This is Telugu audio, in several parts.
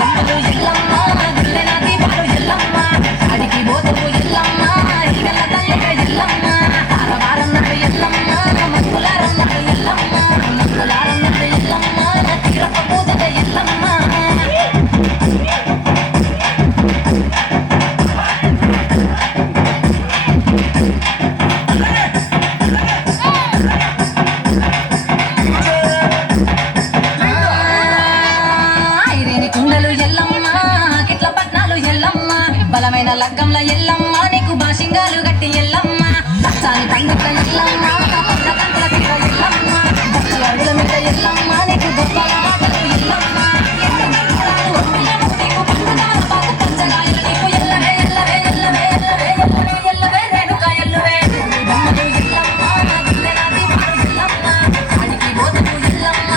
బొమ్మలు ఎల్లమ్మ గుల్లె నా దీపాలు ఎల్లమ్మ అడిగి పోతవు ఎల్లమ్మ ఇగల తల్లిగ ఎల్లమ్మ ఆరవారన్నట్టు ఎల్లమ్మ మక్కులారన్నట్టు ఎల్లమ్మ మక్కులారన్నట్టు ఎల్లమ్మ తీరప్ప పూజగ ఎల్లమ్మ బలమైన లగ్గంల ఎల్లమ్మ నీకు బాషింగాలు గట్టి ఎల్లమ్మ పచ్చాని పండుగ ఎల్లమ్మ పండగంతల తీర ఎల్లమ్మ భక్తి అడుగుల మీద ఎల్లమ్మ నీకు గొప్పల మాటలు ఎల్లమ్మ నీకు పండుగ పాకు పంచగాయల నీకు ఎల్లవే ఎల్లవే ఎల్లవే ఎల్లవే ఎల్లవే ఎల్లవే రేణుకా ఎల్లువే బొమ్మలు ఎల్లమ్మ గుల్లె నా దీపాలు ఎల్లమ్మ అడిగి పోతవు ఎల్లమ్మ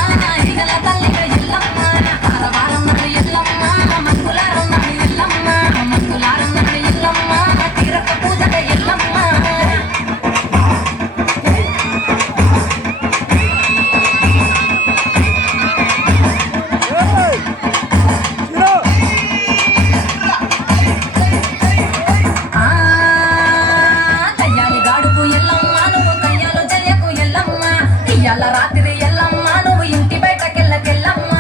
ఇగల తల్లిగ ఎల్లమ్మ ఆరవారం నాడు ఎల్లమ్మ మంగులారం నాడు ఎల్లమ్మ మంగులారం నాడు ఎల్లమ్మ తీరక పూజగ ఎల్లమ్మ కయ్యాలి గాడుపు ఎల్లమ్మ నువ్వు కయ్యాలు చెయ్యకు ఎల్లమ్మ ఇయ్యాల రాత్రి ఎల్లమ్మ నువ్వు ఇంటి బయటకెళ్ళకెళ్ళమ్మ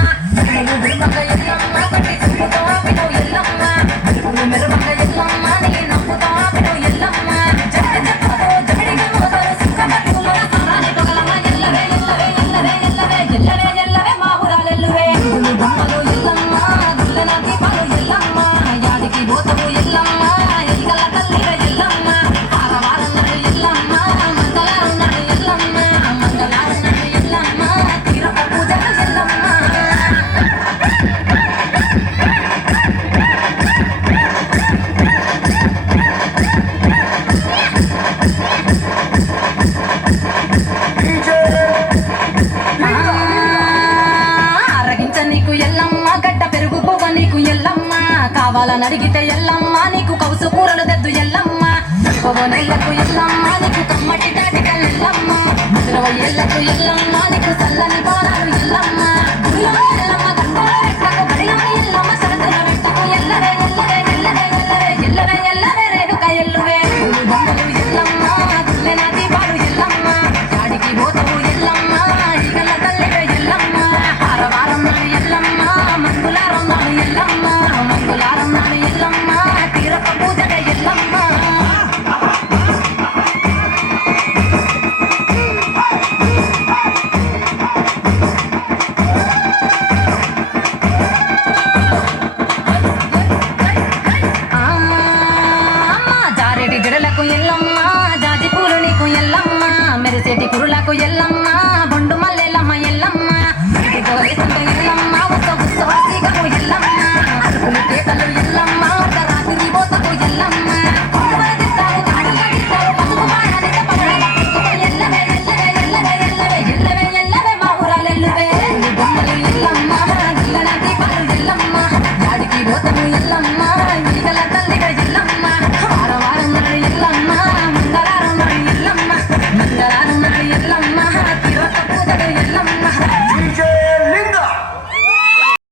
నువ్వు విరుమక ఎల్లమ్మ కట్టి చూపుతో ఆపినవు ఎల్లమ్మ నువ్వు మెరుమక ఎల్లమ్మ నీ నవ్వుతో ఆపినవు ఎల్లమ్మ జగడ జగడతో జగడిగా మోతారు సింహపట్టులో సారాని పొగలమ్మ ఎల్లవే ఎల్లవే ఎల్లవే ఎల్లవే ఎల్లవే ఎల్లవే మా ఊరాలెల్లువే నువ్వు బొమ్మలు ఎల్లమ్మ గుల్లె నా దీపాలు ఎల్లమ్మ యాడికి పోతవు ఎల్లమ్మ ఎలిగల తల్లిగ ఎల్లమ్మ ఆరవారం నాడు ఎల్లమ్మ మంగళారం నాడు ఎల్లమ్మ మంగళారం నాడు ఎల్లమ్మ తీరక పూజగ ఎల్లమ్మ అరగించ నీకు ఎల్లమ్మ గడ్డ పెరుగు పువ్వ నీకు ఎల్లమ్మ కావాలని అడిగితే ఎల్లమ్మ నీకు కౌసు కూరలు దద్దు ఎల్లమ్మ నెల్లకు ఎల్లమ్మ నీకు కమ్మటి తాటికల్ ఎల్లమ్మ 20 ఏళ్లకు ఎల్లమ్మ నీకు చల్లని పాలాలు ఎల్లమ్మ గుడిలో ఎల్లమ్మ గంటల రెట్లకు బడిలోని ఎల్లమ్మ సరదల వెట్టకు ఎల్లవే ఎల్లవే ఎల్లవే ఎల్లవే ఎల్లవే ఎల్లవే రేణుక ఎల్లువే బొమ్మలు ఎల్లమ్మ గుల్లె నా దీపాలు ఎల్లమ్మ ఆడికి పోతవు ఎల్లమ్మ ఇగల తల్లిగ ఎల్లమ్మ ఆరవారం నాడు ఎల్లమ్మ మంగులారం నాడు ఎల్లమ్మ మంగులారం నాడు